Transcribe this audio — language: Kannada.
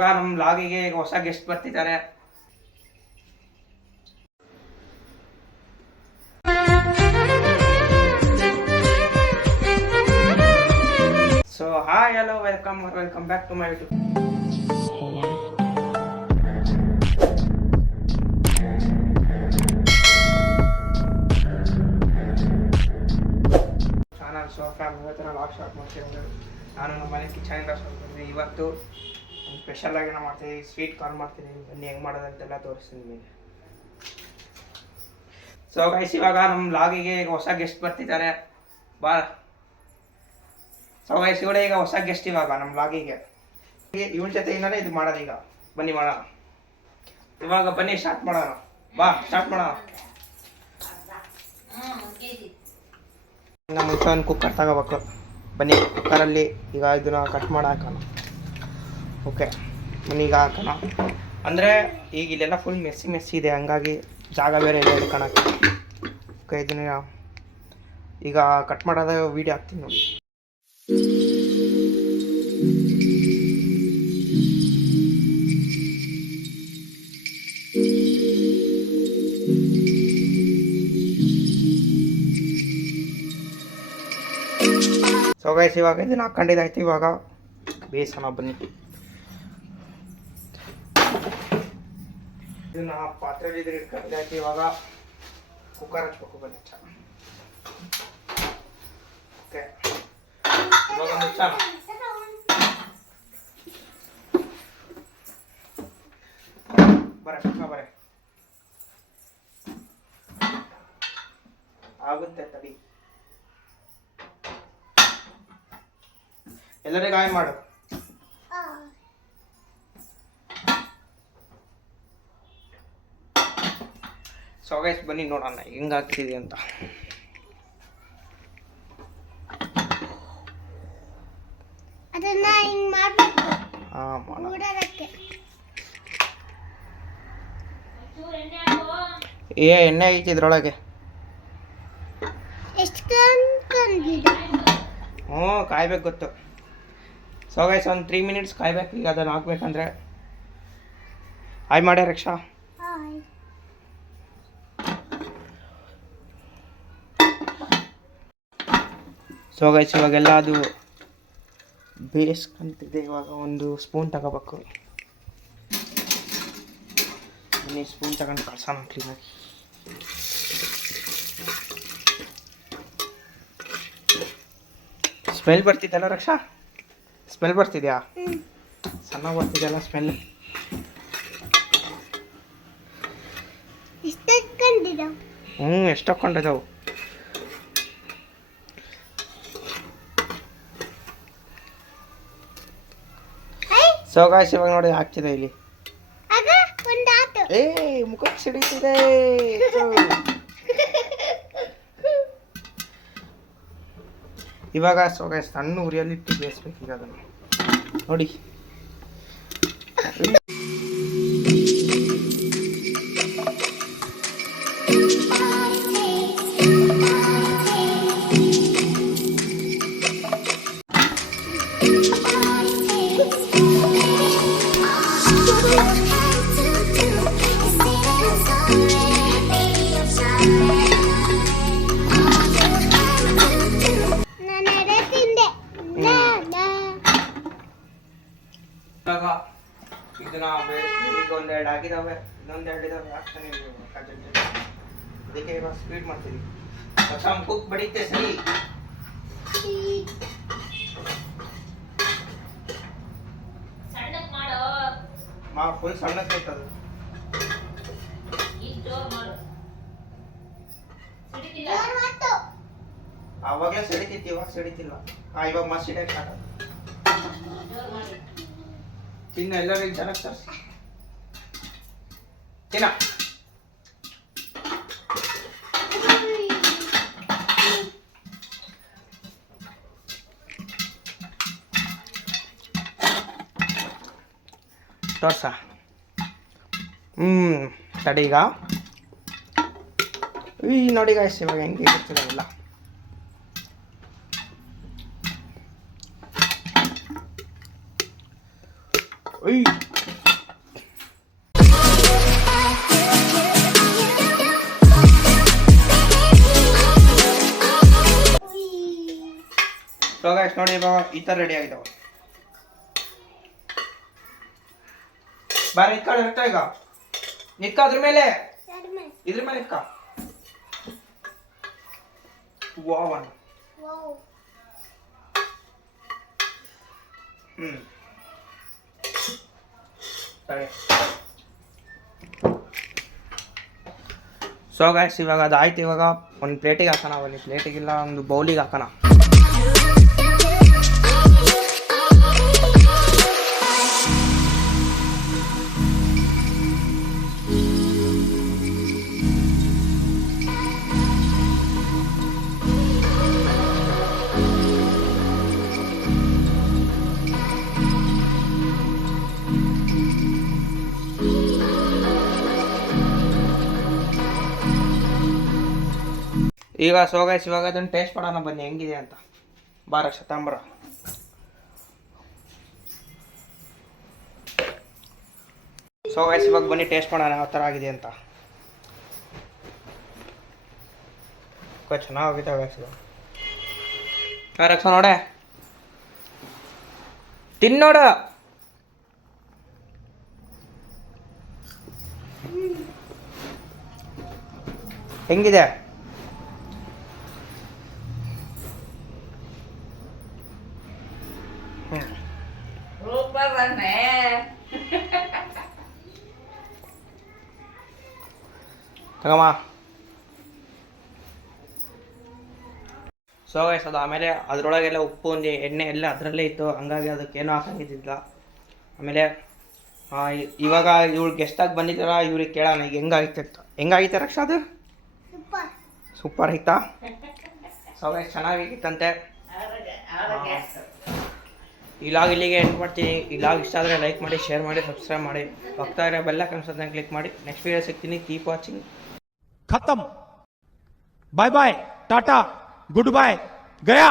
ನಮ್ಮ ಲಾಗಿಗೆ ಈಗ ಹೊಸ ಗೆಸ್ಟ್ ಬರ್ತಿದ್ದಾರೆ. So hi hello welcome back to my YouTube channel. So family ಇವತ್ತು ಲಾಗ್ ಸ್ಟಾರ್ಟ್ ಮಾಡ್ತೀನಿ. ನಾನು ನಮ್ಮ ಮನೆ ಕಿಚನಿಂದ ಸ್ಟಾರ್ಟ್ ಮಾಡ್ತೀನಿ. ಇವತ್ತು ಸ್ಪೆಷಲ್ ಆಗಿ ನಾವು ಮಾಡ್ತೀವಿ, ಸ್ವೀಟ್ ಕಾರ್ನ್ ಮಾಡ್ತೀನಿ. ಬನ್ನಿ ಹೆಂಗೆ ಮಾಡೋದಂತೆಲ್ಲ ತೋರಿಸ್ತೀನಿ ನಿಮಗೆ. ಸೊ ಗೈಸ್ ಇವಾಗ ನಮ್ಮ ಲಾಗಿಗೆ ಈಗ ಹೊಸ ಗೆಸ್ಟ್ ಬರ್ತಿದ್ದಾರೆ. ಸೊ ಗೈಸ್ ಇವಳೇ ಈಗ ಹೊಸ ಗೆಸ್ಟ್ ಇವಾಗ ನಮ್ಮ ಲಾಗಿಗೆ. ಇವಳ ಜೊತೆಯಿಂದಲೇ ಇದು ಮಾಡೋದು. ಈಗ ಬನ್ನಿ ಮಾಡೋಣ. ಇವಾಗ ಬನ್ನಿ ಸ್ಟಾರ್ಟ್ ಮಾಡೋಣ. ಸ್ಟಾರ್ಟ್ ಮಾಡೋಣ. ನಮ್ಮ ಮುಂಚೆ ಒಂದು ಕುಕ್ಕರ್ ತಗೋಬೇಕು. ಬನ್ನಿ ಕುಕ್ಕರಲ್ಲಿ ಈಗ ಇದನ್ನ ಕಟ್ ಮಾಡಿ ಹಾಕೋಣ. ಓಕೆ ಬನ್ನಿ ಈಗ ಹಾಕೋಣ. ಅಂದರೆ ಈಗ ಇಲ್ಲೆಲ್ಲ ಫುಲ್ ಮೆಸ್ಸಿ ಇದೆ, ಹಂಗಾಗಿ ಜಾಗ ಬೇರೆ ಇಲ್ಲ ಹಿಡ್ಕೊಳಕ್ಕೆ. ಓಕೆ ಇದನ್ನ ಈಗ ಕಟ್ ಮಾಡೋದ ವೀಡಿಯೋ ಹಾಕ್ತೀನಿ ನೋಡಿ. ಸೊ ಗೈಸ್ ಇವಾಗ ಇದನ್ನ ಹಾಕೊಂಡಿದ್ದಾಯ್ತು. ಇವಾಗ ಬೇಯಿಸೋಣ ಬನ್ನಿ. ಇದನ್ನ ಪಾತ್ರೆಯಲ್ಲಿ ಇದ್ರೆ ಇಟ್ಕೊಂಡಿದ್ದಾಯ್ತು. ಇವಾಗ ಕುಕ್ಕರ್ ಹಚ್ಬೇಕು ಬನ್ನಿ. ಓಕೆ ಇವಾಗ ಮುಚ್ಚೋಣ. ಬರೇ ಆಗುತ್ತೆ ತಡಿ. ಎಲ್ಲರಿಗೂ ಗಾಯ ಮಾಡು. ಸೊ ಗೈಸ್ ಬನ್ನಿ ನೋಡೋಣ ಹೆಂಗಾಗ್ತಿದೆ ಅಂತ. ಎಣ್ಣೆ ಐತಿ ಇದ್ರೊಳಗೆ. ಕಾಯ್ಬೇಕು ಗೊತ್ತು. ಸೊ ಗೈಸ್ ಒಂದು 3 ಮಿನಿಟ್ಸ್ ಕಾಯ್ಬೇಕು. ಈಗ ಅದನ್ನು ಹಾಕ್ಬೇಕಂದ್ರೆ ಹಾಯ್ ಮಾಡ್ಯ ರಕ್ಷಾ. ಸೊ ಗೈಸ್ ಇವಾಗೆಲ್ಲ ಅದು ಬೇಯಿಸ್ಕೊಂತಿದೆ. ಇವಾಗ ಒಂದು ಸ್ಪೂನ್ ತಗೋಬೇಕು. ಸ್ಪೂನ್ ತಗೊಂಡು ಕಳ್ಸೋಣ ಕ್ಲೀನಾಗಿ. ಸ್ಮೆಲ್ ಬರ್ತಿದ್ದಲ್ಲ ರಕ್ಷಾ? ಸ್ಮೆಲ್ ಬರ್ತಿದ್ಯಾ? ಚೆನ್ನಾಗಿ ಬರ್ತಿದೆಯಲ್ಲ ಸ್ಮೆಲ್. ಎಷ್ಟು ಹಾಕೊಂಡಿದ್ದಾವು? ಸೊ ಗಾಯ್ಸ್ ಇವಾಗ ನೋಡಿ ಹಾಕ್ತಿದೆ ಇಲ್ಲಿ. ಮುಖಕ್ಕೆ ಸಿಡಿತಿದೆ. ಇವಾಗ ಸೊ ಗಾಯ್ಸ್ ಸಣ್ಣ ಉರಿಯಲ್ಲಿ ಇಟ್ಟು ಬೇಯಿಸ್ಬೇಕು. ಈಗ ಅದನ್ನು ನೋಡಿ. ಇದನ್ನ ಈಗ ಒಂದೆರಡು ಆಗಿದಾವೆ, ಇನ್ನೊಂದೆರಡು ಇದಾವೆ. ಹಾಕ್ತಾನೆ ಅದಕ್ಕೆ ಇವಾಗ ಸ್ಪೀಡ್ ಮಾಡ್ತೀವಿ. ಹೊಸ ಕುಕ್ ಬಡಿತೆ ಸರಿ. ಫುಲ್ ಸಣ್ಣಕ್ಕೆ ಬೇಕದು. ಅವಾಗಲೇ ಸಡಿತಿತ್ತು, ಇವಾಗ ಸಡಿತಿಲ್ಲ. ಇವಾಗ ಮಸ್ತ್ ಸಿಡಕ್ಕೆ ಸ್ಟಾರ್ಟ್. ತಿನ್ನ ಎಲ್ಲರಿಗೂ ಚೆನ್ನಾಗಿ ತರಿಸಿ ತಿನ್ನ. ತೋರ್ಸ. ತಡಿ ಈಗ. ನೋಡಿ ಗಾಯ್ಸ್ ಇವಾಗ ಹೆಂಗೆ ಗೊತ್ತಿಲ್ಲ. Ui. ನೋಡಿ ಇವಾಗ ಈ ಥರ ರೆಡಿ ಆಗಿದ್ದಾವೆ. ಬಾರ ಇಟ್ಕೊಳ್ಳಿ ಇರ್ತಾ ಈಗ ನಿತ್ಕ ಅದ್ರ ಮೇಲೆ ಇದ್ರ ಮೇಲೆ ಇಟ್ಕ. ವಾವ್ ಸರಿ. ಸೊ ಗಾಯ್ಸ್ ಇವಾಗ ಅದಾಯ್ತು. ಇವಾಗ ಒಂದು ಪ್ಲೇಟಿಗೆ ಹಾಕೋಣ, ಒಂದು ಪ್ಲೇಟಿಗಿಲ್ಲ ಒಂದು ಬೌಲಿಗೆ ಹಾಕೋಣ. ಈಗ ಸೊ ಗೈಸ್ ಇವಾಗ ಅದನ್ನು ಟೇಸ್ಟ್ ಮಾಡೋಣ ಬನ್ನಿ ಹೆಂಗಿದೆ ಅಂತ. ಬಾರ ಶತಾಂಬರ. ಸೊ ಗೈಸ್ ಇವಾಗ ಬನ್ನಿ ಟೇಸ್ಟ್ ಮಾಡೋಣ ಯಾವ ಥರ ಆಗಿದೆ ಅಂತ. ಚೆನ್ನಾಗಿದೆ ಗೈಸ್. ರಕ್ಷ ನೋಡೆ ತಿನ್ನೋಡ. ಹೆಂಗಿದೆ? ತಗಮ್ಮ. ಸೊ ಗೈಸ್ ಅದು ಆಮೇಲೆ ಅದರೊಳಗೆಲ್ಲ ಉಪ್ಪು ಒಂದು ಎಣ್ಣೆ ಎಲ್ಲ ಅದರಲ್ಲೇ ಇತ್ತು, ಹಂಗಾಗಿ ಅದಕ್ಕೇನೂ ಹಾಕಂಗಿದ್ದಿಲ್ಲ. ಆಮೇಲೆ ಇವಾಗ ಇವ್ಳು ಗೆಸ್ಟಾಗಿ ಬಂದಿದ್ದಾರ, ಇವ್ರಿಗೆ ಕೇಳೋಣ ಈಗ ಹೆಂಗಾಗಿತ್ತು ರಕ್ಷಾ? ಅದು ಸೂಪರ್ ಆಯ್ತಾ? ಸೊ ಗೈಸ್ ಚೆನ್ನಾಗಿತ್ತಂತೆ. ಈ ಲಾಗ್ ಇಲ್ಲಿಗೆ ಎಂಡ್ ಮಾಡ್ತೀನಿ. ಈ ಲಾಗ್ ಇಷ್ಟ ಆದರೆ ಲೈಕ್ ಮಾಡಿ, ಶೇರ್ ಮಾಡಿ, ಸಬ್ಸ್ಕ್ರೈಬ್ ಮಾಡಿ, ಪಕ್ಕದ ಇರೋ ಬೆಲ್ ಐಕಾನ್ ಕ್ಲಿಕ್ ಮಾಡಿ. ನೆಕ್ಸ್ಟ್ ವೀಡಿಯೋ ಸಿಗ್ತೀನಿ. Keep watching. खत्म. Bye bye, tata, goodbye, गया.